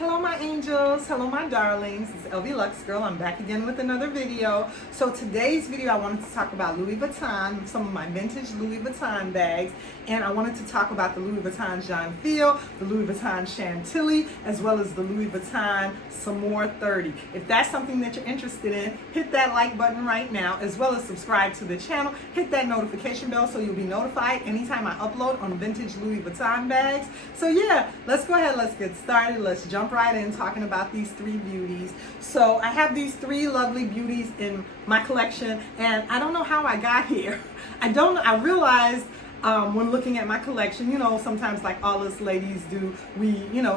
Hello my angels, hello my darlings, it's lvluxegirl. I'm back again with another video. So today's video I wanted to talk about Louis Vuitton, some of my vintage Louis Vuitton bags, and I wanted to talk about the Louis Vuitton Jeune Fille, the Louis Vuitton Chantilly, as well as the Louis Vuitton Saumur 30. If that's something that you're interested in, hit that like button right now, as well as subscribe to the channel, hit that notification bell so you'll be notified anytime I upload on vintage Louis Vuitton bags. So yeah, let's go ahead, let's get started, let's jump right in talking about these three beauties. So I have these three lovely beauties in my collection, and I don't know how I got here. I realized when looking at my collection, sometimes like all us ladies do, we,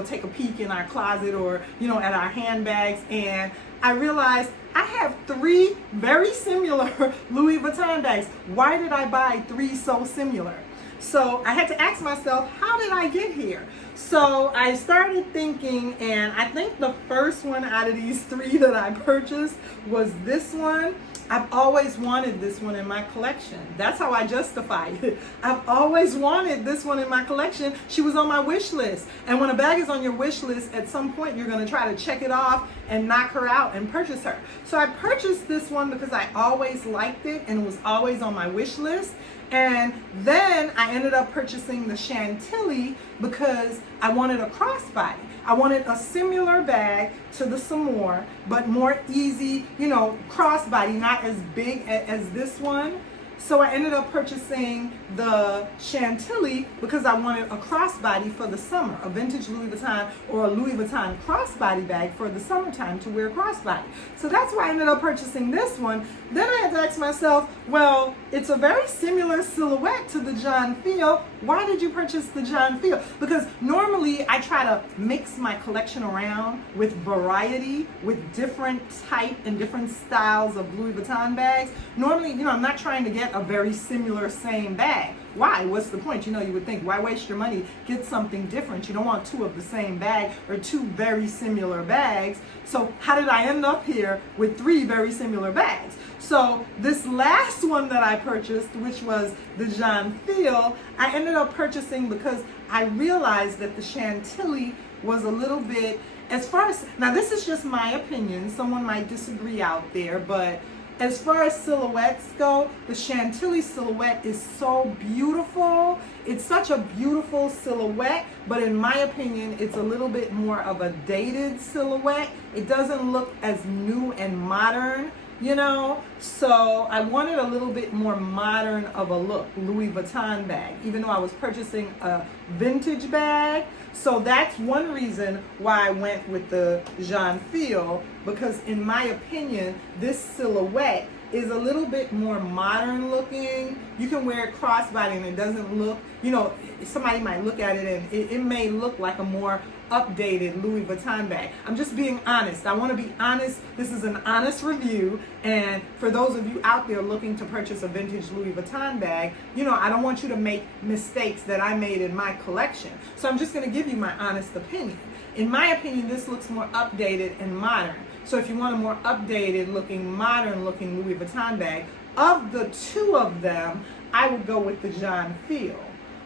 take a peek in our closet or, at our handbags, and I realized I have three very similar Louis Vuitton bags. Why did I buy three so similar? So I had to ask myself, how did I get here? So I started thinking, and I think the first one out of these three that I purchased was this one. I've always wanted this one in my collection. That's how I justified it. I've always wanted this one in my collection. She was on my wish list. And when a bag is on your wish list, at some point you're going to try to check it off and knock her out and purchase her. So I purchased this one because I always liked it and it was always on my wish list. And then I ended up purchasing the Chantilly because I wanted a crossbody. I wanted a similar bag to the Saumur, but more easy, crossbody, not as big as this one. So I ended up purchasing the Chantilly because I wanted a crossbody for the summer, a vintage Louis Vuitton or a Louis Vuitton crossbody bag for the summertime to wear crossbody. So that's why I ended up purchasing this one. Then I had to ask myself, well, it's a very similar silhouette to the Jeune Fille. Why did you purchase the Jeune Fille? Because normally I try to mix my collection around with variety, with different type and different styles of Louis Vuitton bags. Normally, I'm not trying to get a very similar same bag. Why? What's the point? You would think, why waste your money? Get something different. You don't want two of the same bag or two very similar bags. So how did I end up here with three very similar bags? So this last one that I purchased, which was the Jeune Fille, I ended up purchasing because I realized that the Chantilly was a little bit, now this is just my opinion, someone might disagree out there, but as far as silhouettes go, the Chantilly silhouette is so beautiful. It's such a beautiful silhouette, but in my opinion, it's a little bit more of a dated silhouette. It doesn't look as new and modern, So I wanted a little bit more modern of a look, Louis Vuitton bag, even though I was purchasing a vintage bag. So that's one reason why I went with the Jeune Fille, because in my opinion, this silhouette is a little bit more modern looking. You can wear it crossbody and it doesn't look, somebody might look at it and it may look like a more updated Louis Vuitton bag. I'm just being honest. I want to be honest. This is an honest review, and for those of you out there looking to purchase a vintage Louis Vuitton bag, I don't want you to make mistakes that I made in my collection. So I'm just going to give you my honest opinion. In my opinion, this looks more updated and modern. So if you want a more updated looking, modern looking Louis Vuitton bag, of the two of them, I would go with the Jeune Fille.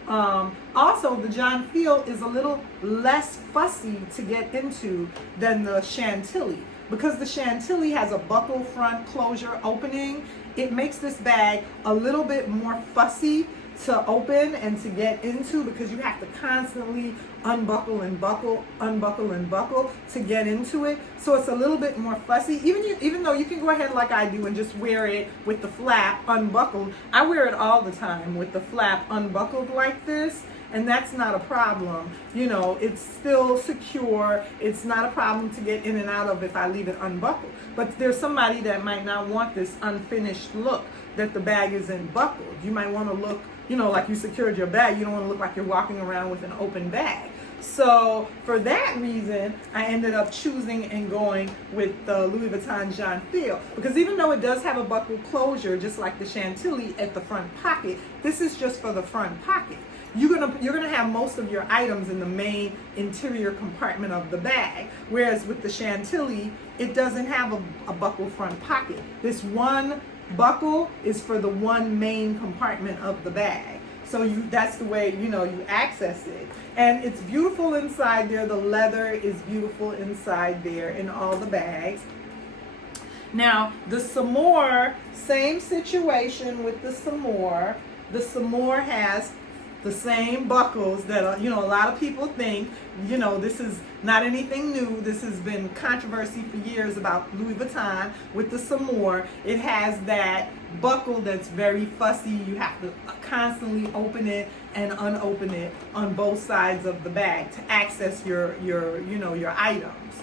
Also, the Jeune Fille is a little less fussy to get into than the Chantilly. Because the Chantilly has a buckle front closure opening, it makes this bag a little bit more fussy to open and to get into, because you have to constantly unbuckle and buckle, unbuckle and buckle to get into it. So it's a little bit more fussy. Even though you can go ahead like I do and just wear it with the flap unbuckled. I wear it all the time with the flap unbuckled like this, and that's not a problem. It's still secure. It's not a problem to get in and out of if I leave it unbuckled. But there's somebody that might not want this unfinished look, that the bag isn't buckled. You might want to look, like you secured your bag. You don't want to look like you're walking around with an open bag. So for that reason, I ended up choosing and going with the Louis Vuitton Jeune Fille, because even though it does have a buckle closure, just like the Chantilly at the front pocket, this is just for the front pocket. You're gonna have most of your items in the main interior compartment of the bag, whereas with the Chantilly, it doesn't have a buckle front pocket. This one buckle is for the one main compartment of the bag. So that's the way, you access it. And it's beautiful inside there. The leather is beautiful inside there in all the bags. Now, the Saumur, same situation with the Saumur. The Saumur has the same buckles that, a lot of people think, this is not anything new. This has been controversy for years about Louis Vuitton with the Saumur. It has that buckle that's very fussy. You have to constantly open it and unopen it on both sides of the bag to access your items.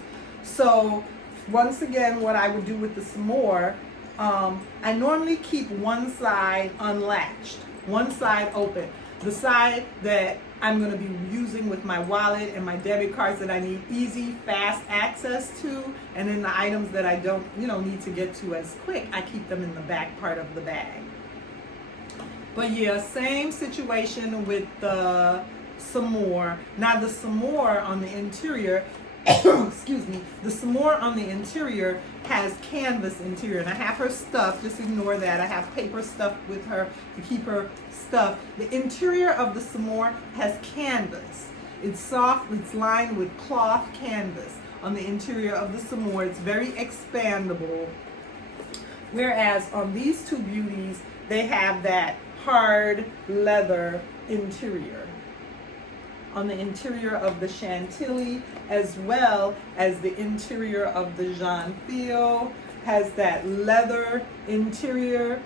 So once again, what I would do with the Saumur, I normally keep one side unlatched, one side open. The side that I'm going to be using with my wallet and my debit cards that I need easy, fast access to, and then the items that I don't, need to get to as quick, I keep them in the back part of the bag. But yeah, same situation with the Saumur. Now the Saumur on the interior, excuse me, the Saumur on the interior has canvas interior, and I have her stuff, just ignore that. I have paper stuff with her to keep her stuff. The interior of the Saumur has canvas. It's soft, it's lined with cloth canvas on the interior of the Saumur. It's very expandable. Whereas on these two beauties, they have that hard leather interior. On the interior of the Chantilly, as well as the interior of the Jeune Fille, has that leather interior.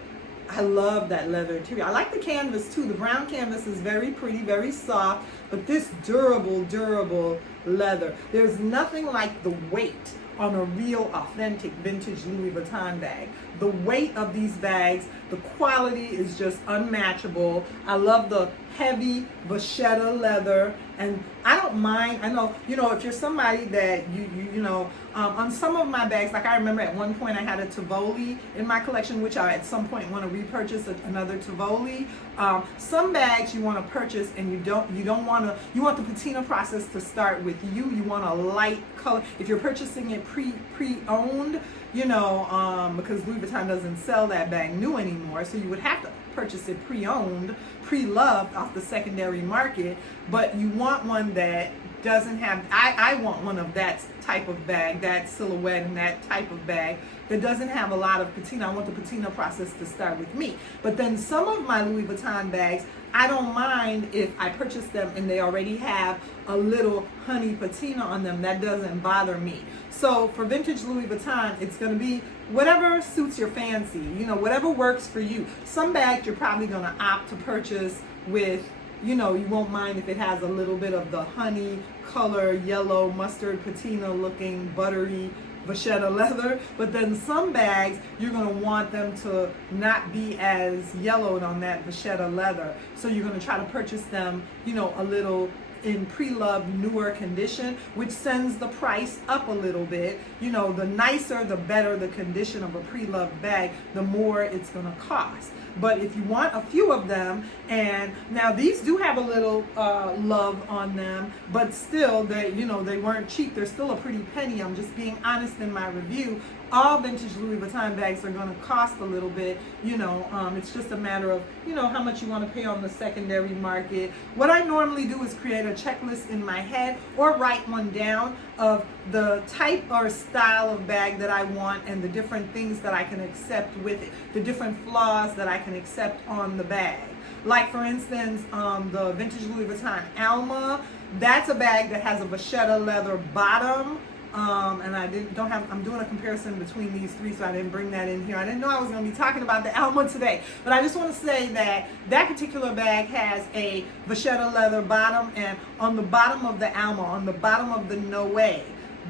I love that leather interior. I like the canvas too. The brown canvas is very pretty, very soft, but this durable leather. There's nothing like the weight on a real authentic vintage Louis Vuitton bag. The weight of these bags, the quality is just unmatchable. I love the heavy vachetta leather, and I don't mind. I know, if you're somebody that on some of my bags, like I remember at one point I had a tivoli in my collection, which I at some point want to repurchase another tivoli. Some bags you want to purchase and you want the patina process to start with you. You want a light color. If you're purchasing it pre-owned, because Louis Vuitton doesn't sell that bag new anymore, so you would have to purchase it pre-owned, pre-loved off the secondary market. But you want one that doesn't have, I want one of that type of bag, that silhouette and that type of bag that doesn't have a lot of patina. I want the patina process to start with me. But then some of my Louis Vuitton bags, I don't mind if I purchase them and they already have a little honey patina on them. That doesn't bother me. So for vintage Louis Vuitton, it's going to be whatever suits your fancy, whatever works for you. Some bags you're probably going to opt to purchase with, you won't mind if it has a little bit of the honey color, yellow, mustard patina looking, buttery vachetta leather. But then some bags, you're going to want them to not be as yellowed on that vachetta leather. So you're going to try to purchase them, a little in pre-loved, newer condition, which sends the price up a little bit. The nicer, the better the condition of a pre-loved bag, the more it's going to cost. But if you want a few of them, and now these do have a little love on them, but still, they weren't cheap. They're still a pretty penny. I'm just being honest in my review. All vintage Louis Vuitton bags are going to cost a little bit. It's just a matter of, how much you want to pay on the secondary market. What I normally do is create a checklist in my head or write one down of the type or style of bag that I want and the different things that I can accept with it, the different flaws that I can accept on the bag. Like for instance, the vintage Louis Vuitton Alma, that's a bag that has a vachetta leather bottom. And I'm doing a comparison between these three, so I didn't bring that in here. I didn't know I was going to be talking about the Alma today, but I just want to say that that particular bag has a vachetta leather bottom, and on the bottom of the Alma, on the bottom of the Noe,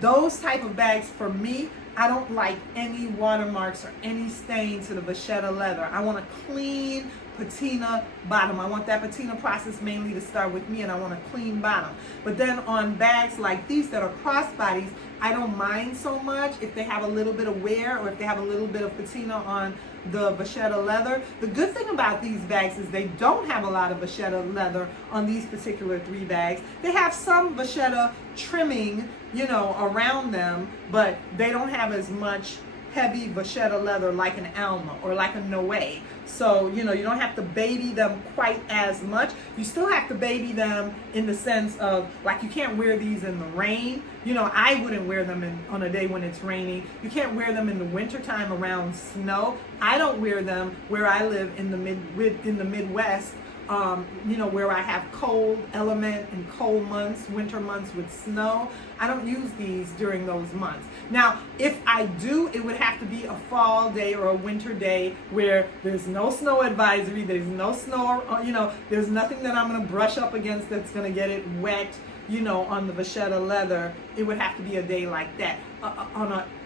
those type of bags for me, I don't like any watermarks or any stain to the vachetta leather. I want a clean patina bottom. I want that patina process mainly to start with me, and I want a clean bottom. But then on bags like these that are crossbodies, I don't mind so much if they have a little bit of wear or if they have a little bit of patina on the vachetta leather. The good thing about these bags is they don't have a lot of vachetta leather on these particular three bags. They have some vachetta trimming, around them, but they don't have as much heavy vachetta leather like an Alma or like a Noe. So, you know, you don't have to baby them quite as much. You still have to baby them in the sense of, like, you can't wear these in the rain. You know, I wouldn't wear them on a day when it's raining. You can't wear them in the wintertime around snow. I don't wear them where I live in the Midwest. You know, where I have cold element and cold months, winter months with snow. I don't use these during those months. Now, if I do, it would have to be a fall day or a winter day where there's no snow advisory, there's no snow, you know, there's nothing that I'm going to brush up against that's going to get it wet, you know, on the vachetta leather. It would have to be a day like that.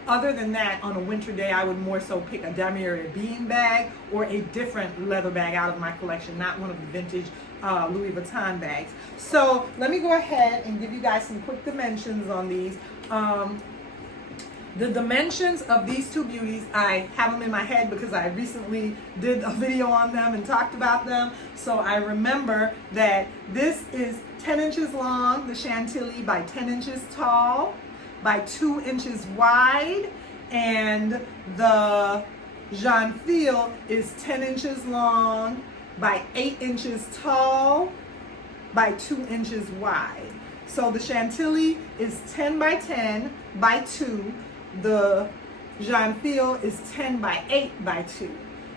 Other than that, on a winter day, I would more so pick a damier bean bag or a different leather bag out of my collection, not one of the vintage Louis Vuitton bags. So let me go ahead and give you guys some quick dimensions on these. The dimensions of these two beauties, I have them in my head because I recently did a video on them and talked about them. So I remember that this is 10 inches long, the Chantilly, by 10 inches tall, by 2 inches wide, and the Jeune Fille is 10 inches long, by 8 inches tall, by 2 inches wide. So the Chantilly is 10 by 10 by 2. The Jeune Fille is 10 by 8 by 2.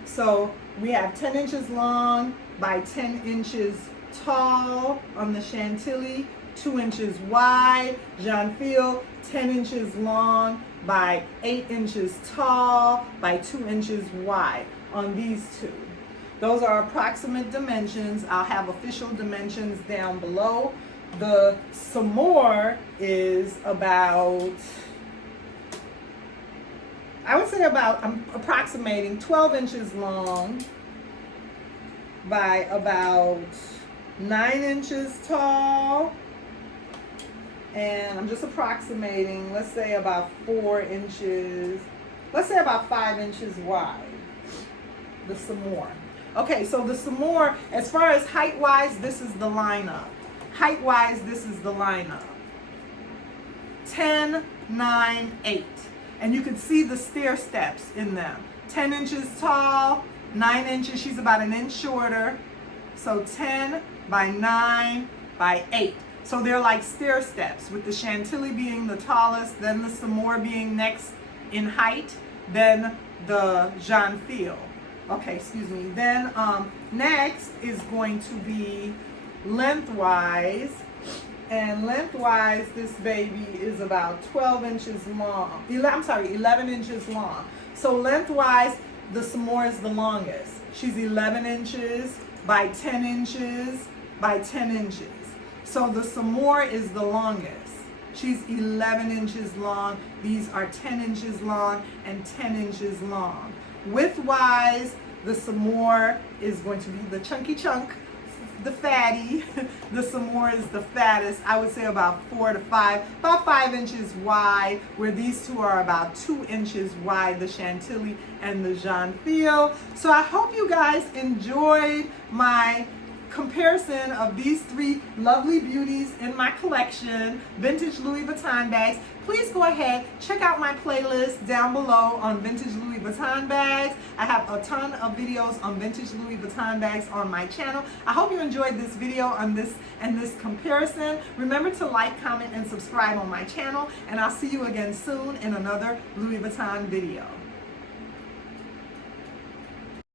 So we have 10 inches long by 10 inches tall on the Chantilly, 2 inches wide. Jeune Fille, 10 inches long by 8 inches tall by 2 inches wide on these two. Those are approximate dimensions. I'll have official dimensions down below. The Saumur is about, I would say about, I'm approximating 12 inches long by about 9 inches tall. And I'm just approximating, let's say about 4 inches, let's say about 5 inches wide, the Saumur. Okay, so the Saumur, as far as height-wise, this is the lineup. Height-wise, this is the lineup. 10, 9, 8. And you can see the stair steps in them. 10 inches tall, 9 inches, she's about an inch shorter. So 10 by 9 by 8. So they're like stair steps, with the Chantilly being the tallest, then the Saumur being next in height, then the Jeune Fille. Okay, excuse me. Then next is going to be lengthwise. And lengthwise, this baby is about 12 inches long. 11 inches long. So lengthwise, the Saumur is the longest. She's 11 inches by 10 inches by 10 inches. So the Saumur is the longest. She's 11 inches long. These are 10 inches long and 10 inches long. Width-wise, the Saumur is going to be the chunky chunk, the fatty. The Saumur is the fattest. I would say about 5 inches wide, where these two are about 2 inches wide, the Chantilly and the Jeune Fille. So I hope you guys enjoyed my comparison of these three lovely beauties in my collection, vintage Louis Vuitton bags. Please go ahead, check out my playlist down below on vintage Louis Vuitton bags. I have a ton of videos on vintage Louis Vuitton bags on my channel. I hope you enjoyed this video on this comparison. Remember to like, comment, and subscribe on my channel, and I'll see you again soon in another Louis Vuitton video.